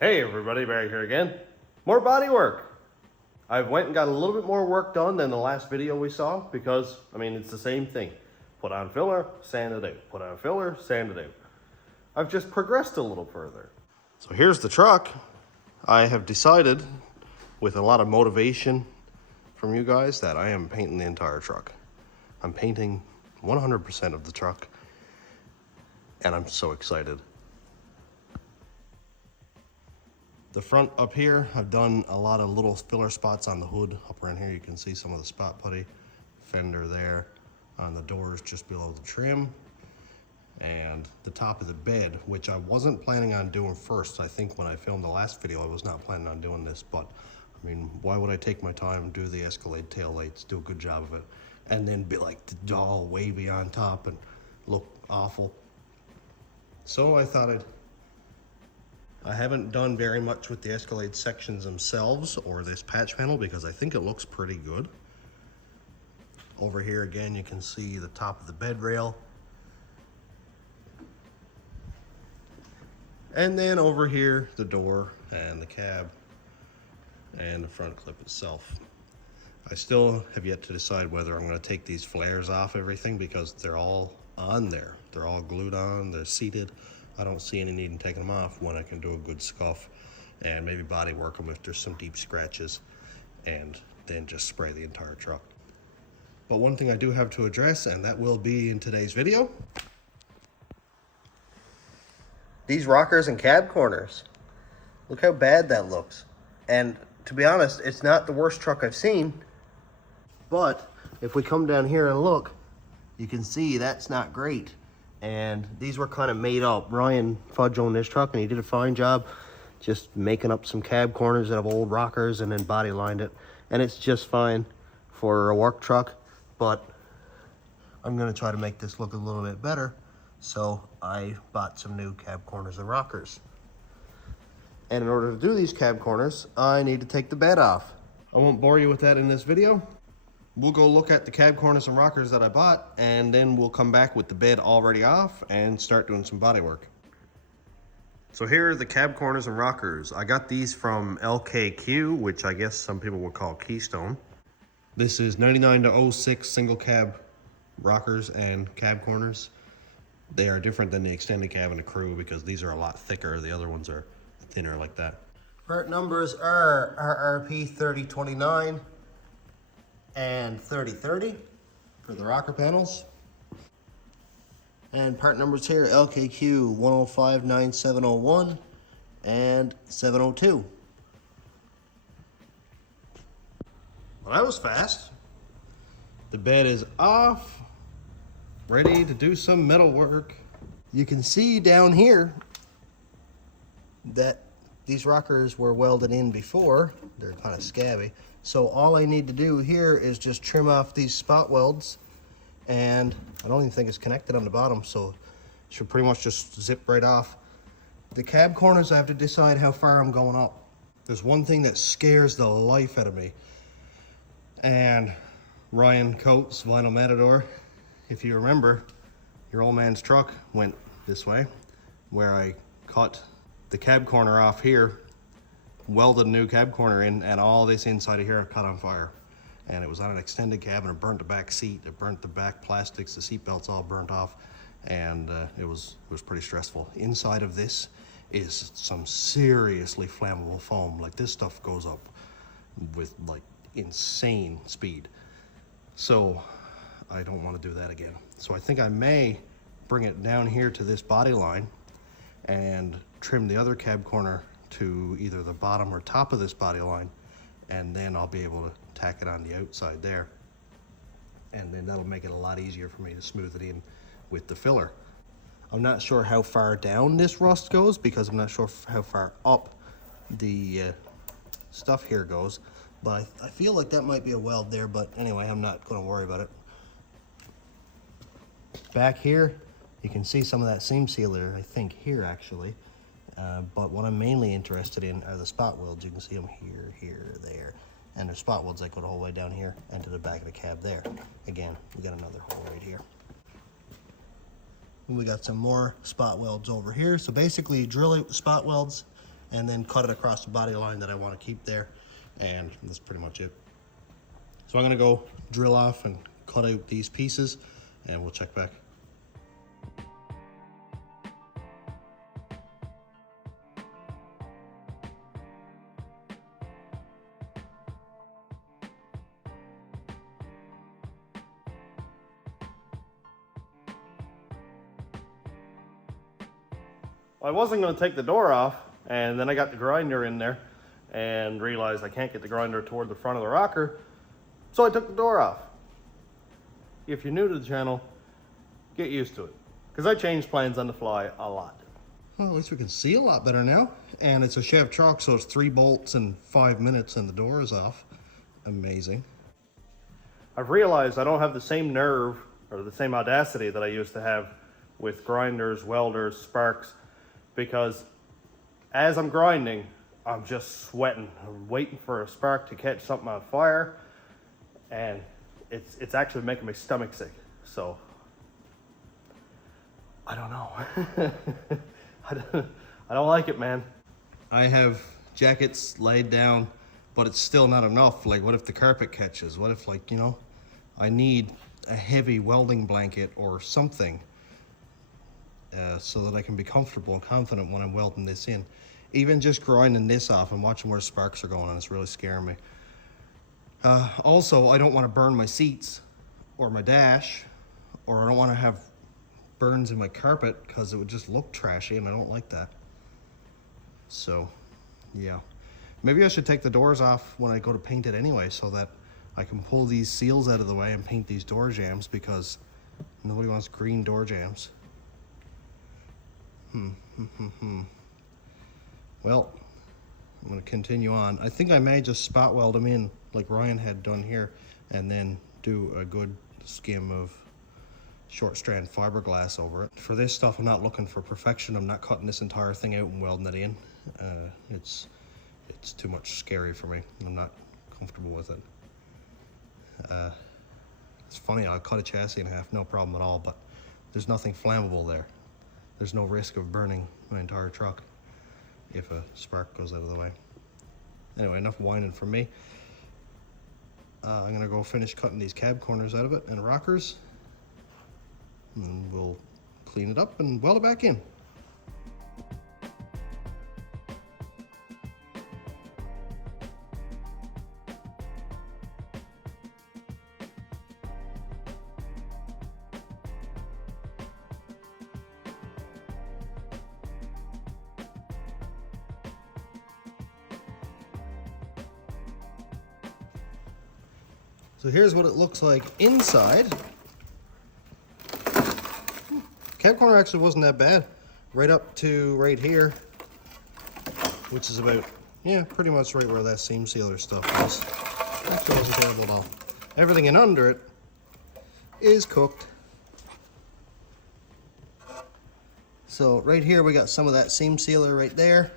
Hey everybody, Barry here again. More body work. I went and got a little bit more work done than the last video we saw because, it's the same thing. Put on filler, sand it out. Put on filler, sand it out. I've just progressed a little further. So here's the truck. I have decided, with a lot of motivation from you guys, that I am painting the entire truck. I'm painting 100% of the truck, and I'm so excited. The front up here, I've done a lot of little filler spots on the hood. Up around here, you can see some of the spot putty. Fender there. On the doors just below the trim. And the top of the bed, which I wasn't planning on doing first. I think when I filmed the last video, I was not planning on doing this. But, why would I take my time, do the Escalade tail lights, do a good job of it, and then be like the all wavy on top and look awful? So I thought I haven't done very much with the Escalade sections themselves or this patch panel because I think it looks pretty good. Over here again, you can see the top of the bed rail. And then over here, the door and the cab and the front clip itself. I still have yet to decide whether I'm going to take these flares off everything because they're all on there. They're all glued on, they're seated. I don't see any need in taking them off when I can do a good scuff and maybe body work them if there's some deep scratches and then just spray the entire truck. But one thing I do have to address, and that will be in today's video. These rockers and cab corners. Look how bad that looks. And to be honest, it's not the worst truck I've seen. But if we come down here and look, you can see that's not great. And these were kind of made up. Ryan Fudge owned this truck and he did a fine job just making up some cab corners out of old rockers and then body lined it. And it's just fine for a work truck, but I'm gonna try to make this look a little bit better. So I bought some new cab corners and rockers. And in order to do these cab corners, I need to take the bed off. I won't bore you with that in this video. We'll go look at the cab corners and rockers that I bought, and then we'll come back with the bed already off and start doing some body work. So here are the cab corners and rockers. I got these from LKQ, which I guess some people would call Keystone. This is 99 to 06 single cab rockers and cab corners. They are different than the extended cab and the crew because these are a lot thicker. The other ones are thinner like that. Part numbers are RRP 3029 and 3030 for the rocker panels. And part numbers here, LKQ 1059701 and 702. Well, that was fast. The bed is off, ready to do some metal work. You can see down here that these rockers were welded in before. They're kind of scabby. So all I need to do here is just trim off these spot welds, and I don't even think it's connected on the bottom, so it should pretty much just zip right off. The cab corners, I have to decide how far I'm going up. There's one thing that scares the life out of me. And Ryan Coates, Vinyl Matador, if you remember, your old man's truck went this way, where I cut the cab corner off here, welded a new cab corner in, and all this inside of here caught on fire. And it was on an extended cab, and it burnt the back seat, it burnt the back plastics, the seat belts all burnt off, and it was pretty stressful. Inside of this is some seriously flammable foam. Like, this stuff goes up with like insane speed. So I don't want to do that again. So I think I may bring it down here to this body line and trim the other cab corner to either the bottom or top of this body line, and then I'll be able to tack it on the outside there. And then that'll make it a lot easier for me to smooth it in with the filler. I'm not sure how far down this rust goes because I'm not sure how far up the stuff here goes, but I feel like that might be a weld there, but anyway, I'm not going to worry about it. Back here, you can see some of that seam sealer, I think here actually. But what I'm mainly interested in are the spot welds. You can see them here, here, there. And there's spot welds that go the whole way down here and to the back of the cab there. Again, we got another hole right here. And we got some more spot welds over here. So basically, you drill out the spot welds, and then cut it across the body line that I want to keep there, and that's pretty much it. So I'm gonna go drill off and cut out these pieces, and we'll check back. I wasn't going to take the door off, and then I got the grinder in there and realized I can't get the grinder toward the front of the rocker, so I took the door off. If you're new to the channel, get used to it, because I change plans on the fly a lot. Well, at least we can see a lot better now, and it's a Chev truck, so it's 3 bolts in 5 minutes and the door is off. Amazing. I've realized I don't have the same nerve or the same audacity that I used to have with grinders, welders, sparks, because as I'm grinding, I'm just sweating. I'm waiting for a spark to catch something on fire, and it's actually making my stomach sick. So I don't know. I don't like it, man. I have jackets laid down, but it's still not enough. Like, what if the carpet catches? What if, like, you know, I need a heavy welding blanket or something so that I can be comfortable and confident when I'm welding this in. Even just grinding this off and watching where sparks are going, and it's really scaring me. Also, I don't want to burn my seats or my dash, or I don't want to have burns in my carpet because it would just look trashy, and I don't like that. So, yeah. Maybe I should take the doors off when I go to paint it anyway, so that I can pull these seals out of the way and paint these door jambs, because nobody wants green door jambs. Well, I'm going to continue on. I think I may just spot weld them in like Ryan had done here, and then do a good skim of short strand fiberglass over it. For this stuff, I'm not looking for perfection. I'm not cutting this entire thing out and welding it in. It's too much scary for me. I'm not comfortable with it. It's funny, I'll cut a chassis in half, no problem at all, but there's nothing flammable there. There's no risk of burning my entire truck if a spark goes out of the way. Anyway, enough whining from me. I'm gonna go finish cutting these cab corners out of it and rockers, and we'll clean it up and weld it back in. So here's what it looks like inside. Cab corner actually wasn't that bad. Right up to right here, which is about, yeah, pretty much right where that seam sealer stuff is. Actually wasn't terrible at all. Everything in under it is cooked. So right here we got some of that seam sealer right there.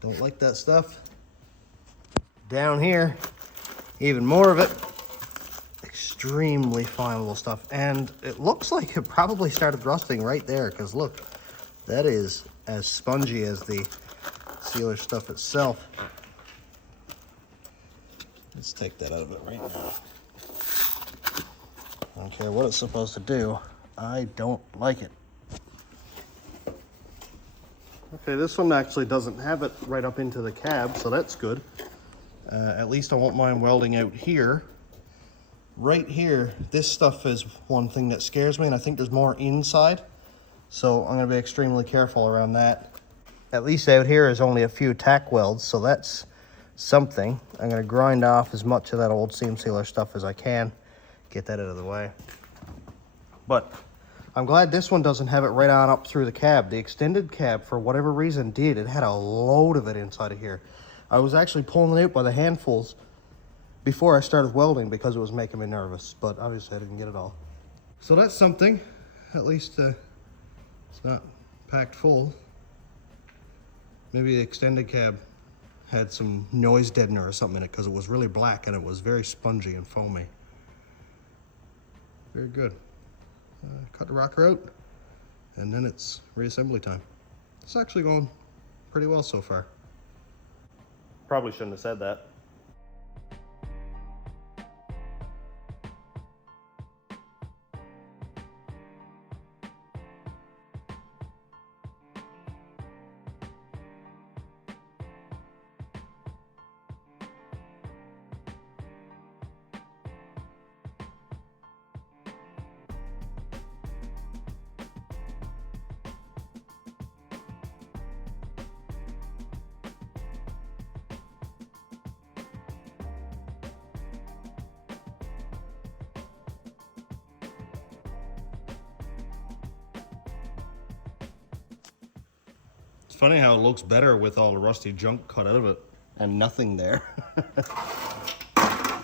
Don't like that stuff. Down here, even more of it. Extremely flammable stuff, and it looks like it probably started rusting right there, because look, that is as spongy as the sealer stuff itself. Let's take that out of it right now. I don't care what it's supposed to do, I don't like it. Okay, this one actually doesn't have it right up into the cab, so that's good. At least I won't mind welding out here. Right here, this stuff is one thing that scares me, and I think there's more inside. So I'm gonna be extremely careful around that. At least out here is only a few tack welds, so that's something. I'm gonna grind off as much of that old seam sealer stuff as I can, get that out of the way. But I'm glad this one doesn't have it right on up through the cab. The extended cab, for whatever reason, did. It had a load of it inside of here. I was actually pulling it out by the handfuls before I started welding because it was making me nervous, but obviously I didn't get it all. So that's something. At least it's not packed full. Maybe the extended cab had some noise deadener or something in it, because it was really black and it was very spongy and foamy. Very good. Cut the rocker out, and then it's reassembly time. It's actually going pretty well so far. Probably shouldn't have said that. It's funny how it looks better with all the rusty junk cut out of it. And nothing there.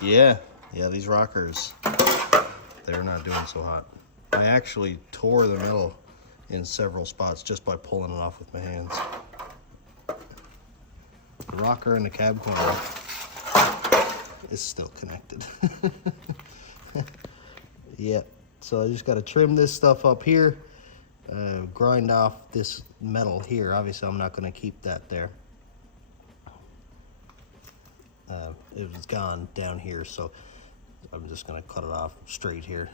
Yeah, these rockers, they're not doing so hot. I actually tore the metal in several spots just by pulling it off with my hands. The rocker and the cab corner is still connected. Yeah, so I just got to trim this stuff up here, grind off this metal here. Obviously, I'm not going to keep that there. It was gone down here, so I'm just going to cut it off straight here.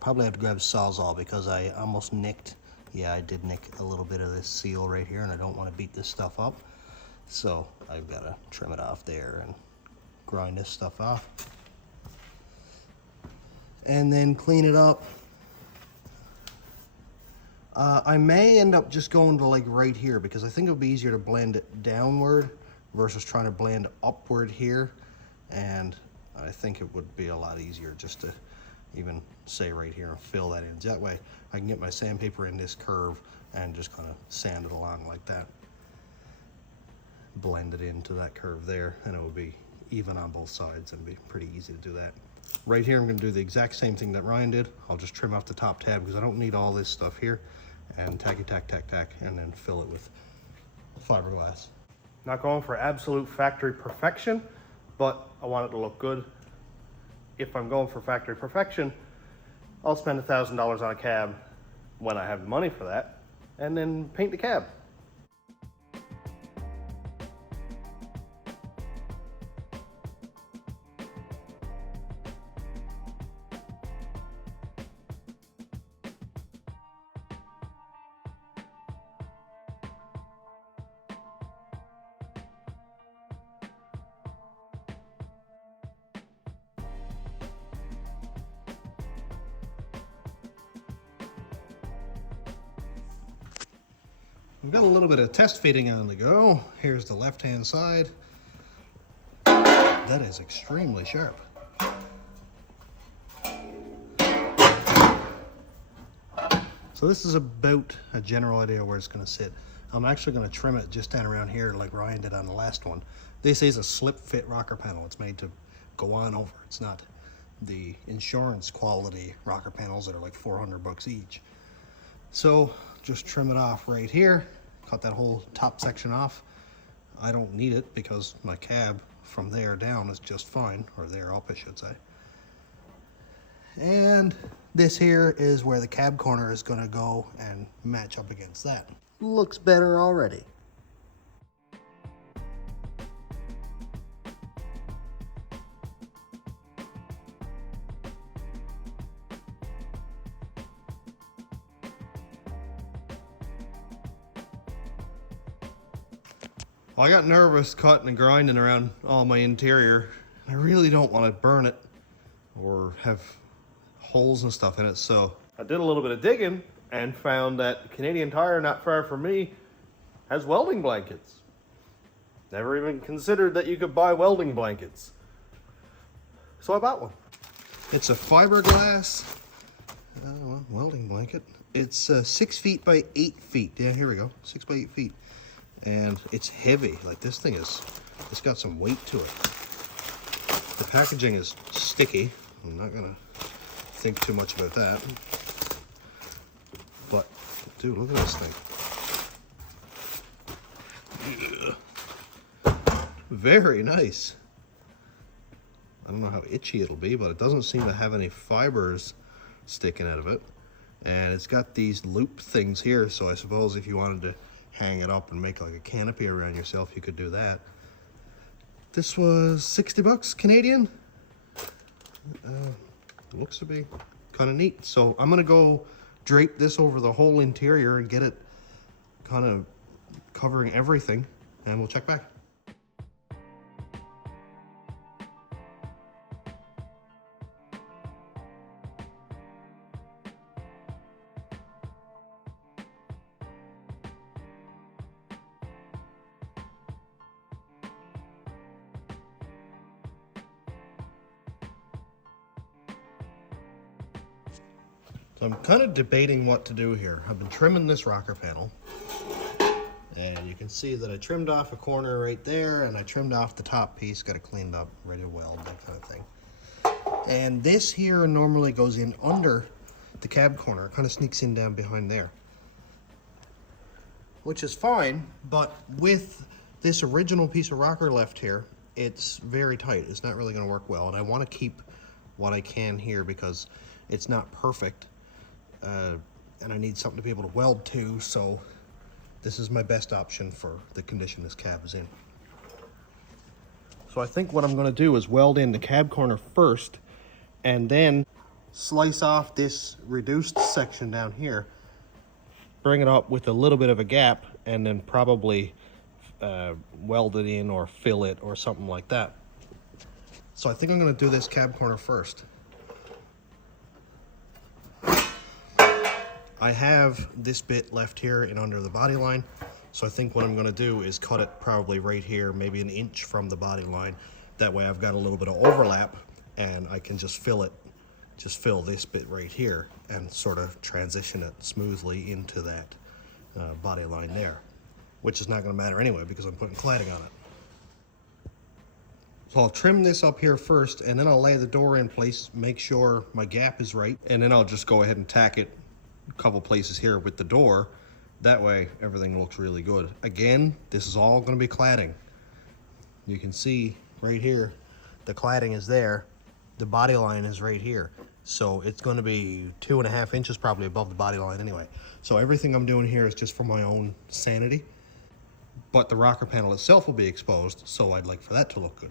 Probably have to grab a Sawzall because I almost nicked. Yeah, I did nick a little bit of this seal right here, and I don't want to beat this stuff up. So I've got to trim it off there and grind this stuff off. And then clean it up. I may end up just going to like right here because I think it'll be easier to blend it downward versus trying to blend upward here. And I think it would be a lot easier just to even say right here and fill that in. That way I can get my sandpaper in this curve and just kind of sand it along like that. Blend it into that curve there, and it would be even on both sides and be pretty easy to do that. Right here I'm going to do the exact same thing that Ryan did. I'll just trim off the top tab because I don't need all this stuff here, and tacky tack tack tack, and then fill it with fiberglass. Not going for absolute factory perfection, but I want it to look good. If I'm going for factory perfection, I'll spend $1,000 on a cab when I have the money for that, and then paint the cab. We've got a little bit of test fitting on the go. Here's the left-hand side. That is extremely sharp. So this is about a general idea where it's going to sit. I'm actually going to trim it just down around here like Ryan did on the last one. This is a slip fit rocker panel. It's made to go on over. It's not the insurance quality rocker panels that are like 400 bucks each. So just trim it off right here, cut that whole top section off. I don't need it because my cab from there down is just fine, or there up I should say. And this here is where the cab corner is going to go and match up against that. Looks better already. Well, I got nervous cutting and grinding around all my interior. I really don't want to burn it or have holes and stuff in it, so I did a little bit of digging and found that Canadian Tire, not far from me, has welding blankets. Never even considered that you could buy welding blankets. So I bought one. It's a fiberglass welding blanket. It's 6 feet by 8 feet. Yeah, here we go. 6 by 8 feet. And it's heavy. Like this thing is, it's got some weight to it. The packaging is sticky. I'm not gonna think too much about that. But, dude, look at this thing. Very nice. I don't know how itchy it'll be, but it doesn't seem to have any fibers sticking out of it. And it's got these loop things here, so I suppose if you wanted to hang it up and make like a canopy around yourself, you could do that. This was 60 bucks Canadian. Looks to be kind of neat. So I'm gonna go drape this over the whole interior and get it kind of covering everything, and we'll check back. So I'm kind of debating what to do here. I've been trimming this rocker panel, and you can see that I trimmed off a corner right there, and I trimmed off the top piece, got it cleaned up, ready to weld, that kind of thing. And this here normally goes in under the cab corner, it kind of sneaks in down behind there, which is fine, but with this original piece of rocker left here, it's very tight. It's not really going to work well, and I want to keep what I can here because it's not perfect. And I need something to be able to weld to, so this is my best option for the condition this cab is in. So I think what I'm going to do is weld in the cab corner first, and then slice off this reduced section down here, bring it up with a little bit of a gap, and then probably weld it in or fill it or something like that. So I think I'm going to do this cab corner first. I have this bit left here and under the body line, so I think what I'm going to do is cut it probably right here, maybe an inch from the body line. That way I've got a little bit of overlap, and I can just fill this bit right here and sort of transition it smoothly into that body line there, which is not going to matter anyway because I'm putting cladding on it. So I'll trim this up here first, and then I'll lay the door in place, make sure my gap is right, and then I'll just go ahead and tack it a couple places here with the door. That way everything looks really good. Again, this is all going to be cladding. You can see right here the cladding is there, the body line is right here, so it's going to be 2.5 inches probably above the body line anyway. So everything I'm doing here is just for my own sanity, but the rocker panel itself will be exposed, so I'd like for that to look good.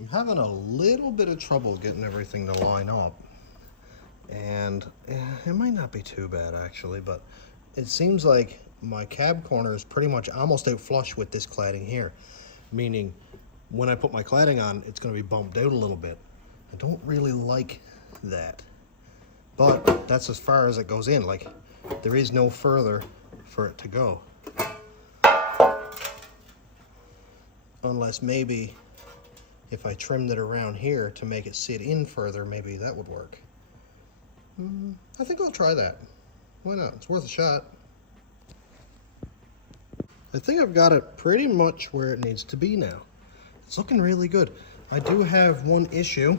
I'm having a little bit of trouble getting everything to line up, and it might not be too bad actually, but it seems like my cab corner is pretty much almost out flush with this cladding here, meaning when I put my cladding on, it's going to be bumped out a little bit. I don't really like that, but that's as far as it goes in. Like, there is no further for it to go, unless maybe if I trimmed it around here to make it sit in further, maybe that would work. I think I'll try that. Why not? It's worth a shot. I think I've got it pretty much where it needs to be now. It's looking really good. I do have one issue,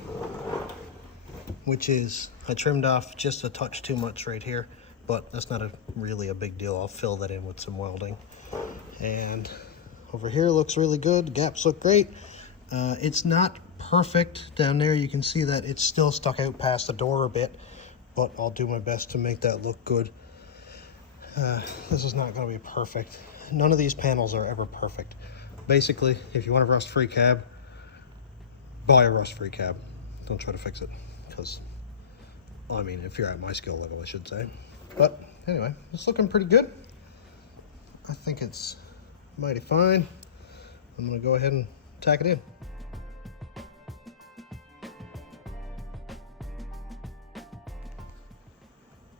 which is I trimmed off just a touch too much right here, but that's not really a big deal. I'll fill that in with some welding. And over here looks really good. Gaps look great. It's not perfect down there. You can see that it's still stuck out past the door a bit, but I'll do my best to make that look good. This is not going to be perfect. None of these panels are ever perfect. Basically, if you want a rust-free cab, buy a rust-free cab. Don't try to fix it, because, I mean, if you're at my skill level, I should say. But anyway, it's looking pretty good. I think it's mighty fine. I'm going to go ahead and tack it in.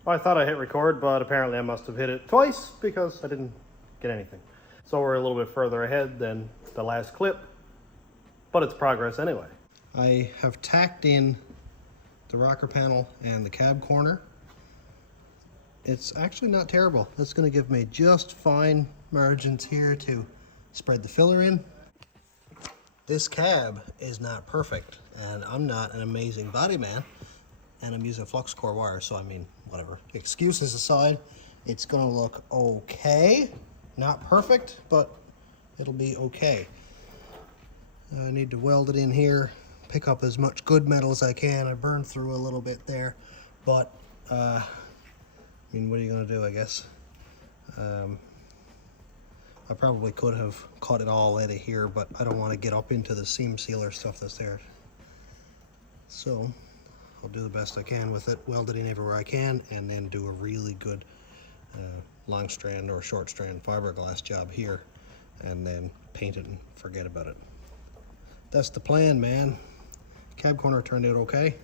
I thought I hit record, but apparently I must have hit it twice because I didn't get anything. So we're a little bit further ahead than the last clip, but it's progress anyway. I have tacked in the rocker panel and the cab corner. It's actually not terrible. That's going to give me just fine margins here to spread the filler in. This cab is not perfect, and I'm not an amazing body man, and I'm using flux core wire, so I mean, whatever. Excuses aside, it's going to look okay. Not perfect, but it'll be okay. I need to weld it in here, pick up as much good metal as I can. I burned through a little bit there, but I mean, what are you going to do, I guess? I probably could have cut it all out of here, but I don't want to get up into the seam sealer stuff that's there. So I'll do the best I can with it, weld it in everywhere I can, and then do a really good long strand or short strand fiberglass job here, and then paint it and forget about it. That's the plan, man. Cab corner turned out okay.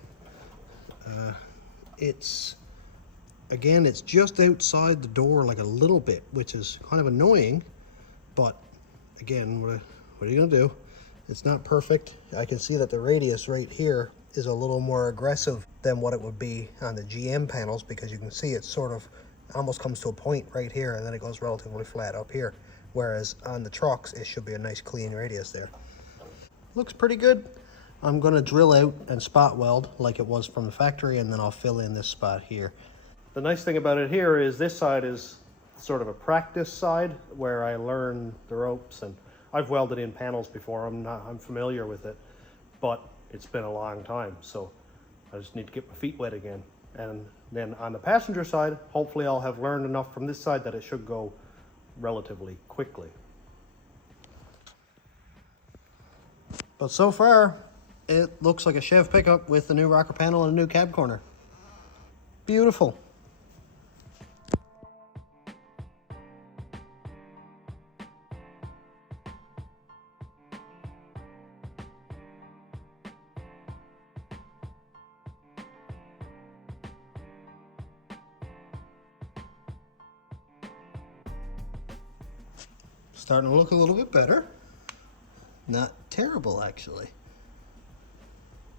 Again, it's just outside the door like a little bit, which is kind of annoying, but again, what are you gonna do? It's not perfect. I can see that the radius right here is a little more aggressive than what it would be on the GM panels, because you can see it sort of almost comes to a point right here, and then it goes relatively flat up here, whereas on the trucks it should be a nice clean radius there. Looks pretty good. I'm gonna drill out and spot weld like it was from the factory, and then I'll fill in this spot here. The nice thing about it here is this side is sort of a practice side where I learn the ropes, and I've welded in panels before. I'm familiar with it, but it's been a long time, so I just need to get my feet wet again. And then on the passenger side, hopefully I'll have learned enough from this side that it should go relatively quickly. But so far, it looks like a Chev pickup with the new rocker panel and a new cab corner. Beautiful. Starting to look a little bit better. Not terrible, actually.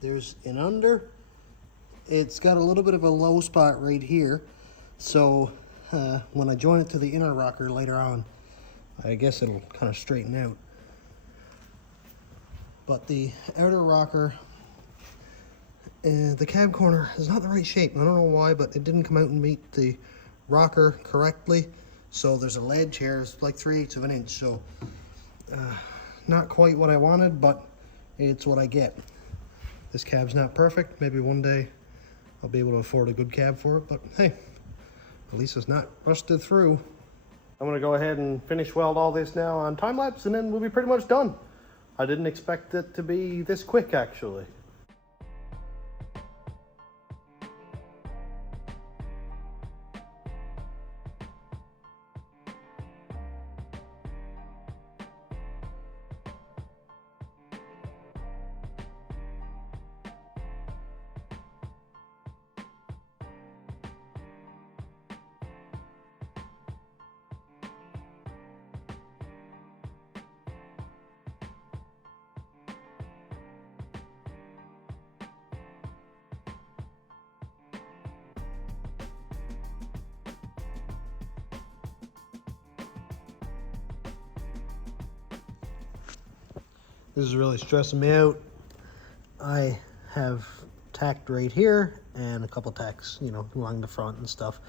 There's an under. It's got a little bit of a low spot right here. So when I join it to the inner rocker later on, I guess it'll kind of straighten out. But the outer rocker, the cab corner is not the right shape. I don't know why, but it didn't come out and meet the rocker correctly. So there's a ledge here, it's like 3/8 of an inch. So not quite what I wanted, but it's what I get. This cab's not perfect. Maybe one day I'll be able to afford a good cab for it, but hey, at least it's not rusted through. I'm gonna go ahead and finish weld all this now on time lapse, and then we'll be pretty much done. I didn't expect it to be this quick, actually. This is really stressing me out. I have tacked right here and a couple tacks, you know, along the front and stuff.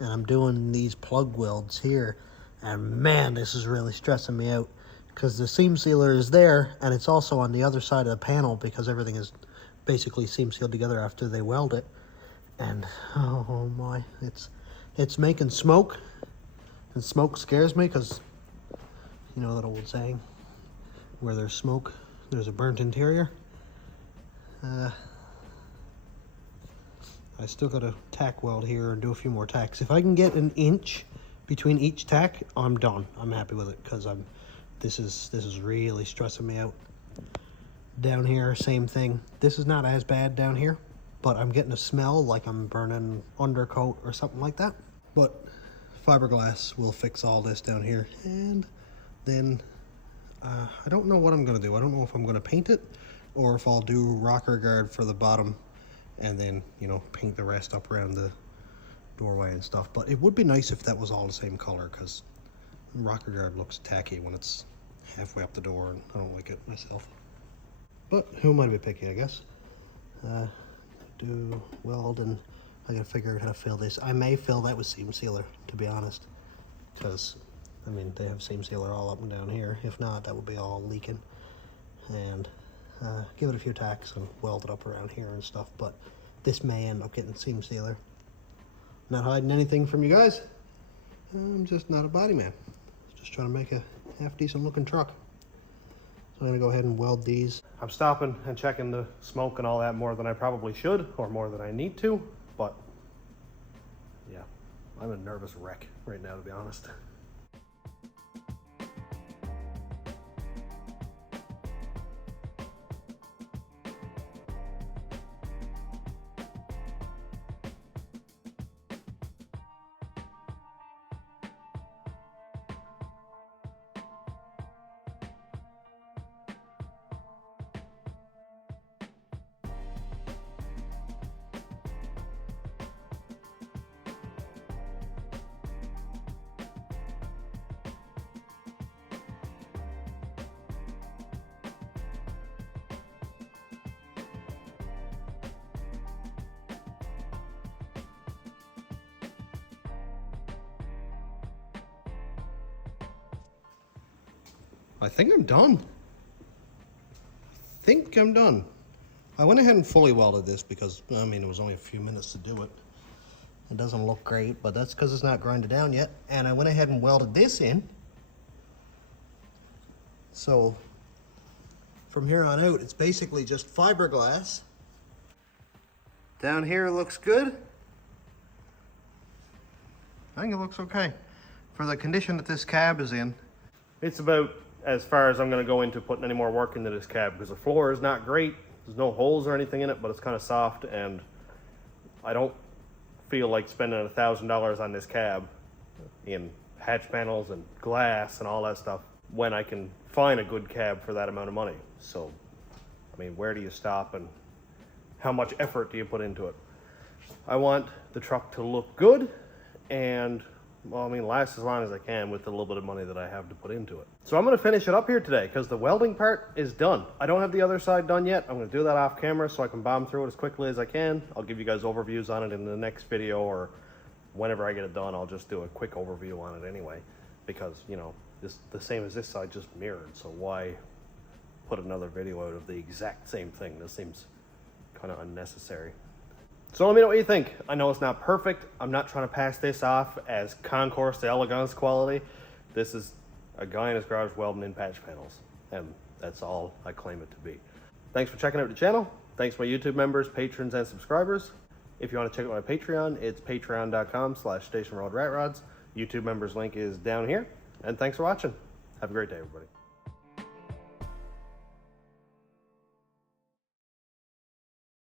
And I'm doing these plug welds here. And man, this is really stressing me out because the seam sealer is there and it's also on the other side of the panel because everything is basically seam sealed together after they weld it. And oh my, it's making smoke. And smoke scares me because, you know that old saying, where there's smoke, there's a burnt interior. I still got to tack weld here and do a few more tacks. If I can get an inch between each tack, I'm done. I'm happy with it because this is really stressing me out. Down here, same thing. This is not as bad down here, but I'm getting a smell like I'm burning undercoat or something like that. But fiberglass will fix all this down here, and then I don't know what I'm going to do. I don't know if I'm going to paint it or if I'll do rocker guard for the bottom and then, you know, paint the rest up around the doorway and stuff. But it would be nice if that was all the same color, because rocker guard looks tacky when it's halfway up the door, and I don't like it myself. But who am I to be picky, I guess? Do weld, and I gotta figure out how to fill this. I may fill that with seam sealer, to be honest, because I mean they have seam sealer all up and down here. If not, that would be all leaking. And give it a few tacks and weld it up around here and stuff. But this may end up getting seam sealer. Not hiding anything from you guys. I'm just not a body man. Just trying to make a half decent looking truck. So I'm gonna go ahead and weld these. I'm stopping and checking the smoke and all that more than I probably should, or more than I need to, but yeah, I'm a nervous wreck right now, to be honest. I think I'm done. I went ahead and fully welded this because, I mean, it was only a few minutes to do it. It doesn't look great, but that's because it's not grinded down yet. And I went ahead and welded this in. So from here on out, it's basically just fiberglass. Down here looks good. I think it looks okay. For the condition that this cab is in, it's about as far as I'm going to go into putting any more work into this cab, because the floor is not great. There's no holes or anything in it, but it's kind of soft, and I don't feel like spending $1,000 on this cab in hatch panels and glass and all that stuff when I can find a good cab for that amount of money. So, I mean, where do you stop and how much effort do you put into it? I want the truck to look good and, well, I mean, last as long as I can with the little bit of money that I have to put into it. So I'm going to finish it up here today because the welding part is done. I don't have the other side done yet. I'm going to do that off camera so I can bomb through it as quickly as I can. I'll give you guys overviews on it in the next video, or whenever I get it done, I'll just do a quick overview on it anyway, because, you know, this, the same as this side, just mirrored. So why put another video out of the exact same thing? This seems kind of unnecessary. So let me know what you think. I know it's not perfect. I'm not trying to pass this off as concours d'elegance quality. This is a guy in his garage welding in patch panels, and that's all I claim it to be. Thanks for checking out the channel. Thanks to my YouTube members, patrons, and subscribers. If you want to check out my Patreon, it's patreon.com/stationroadratrods. YouTube members link is down here. And thanks for watching. Have a great day, everybody.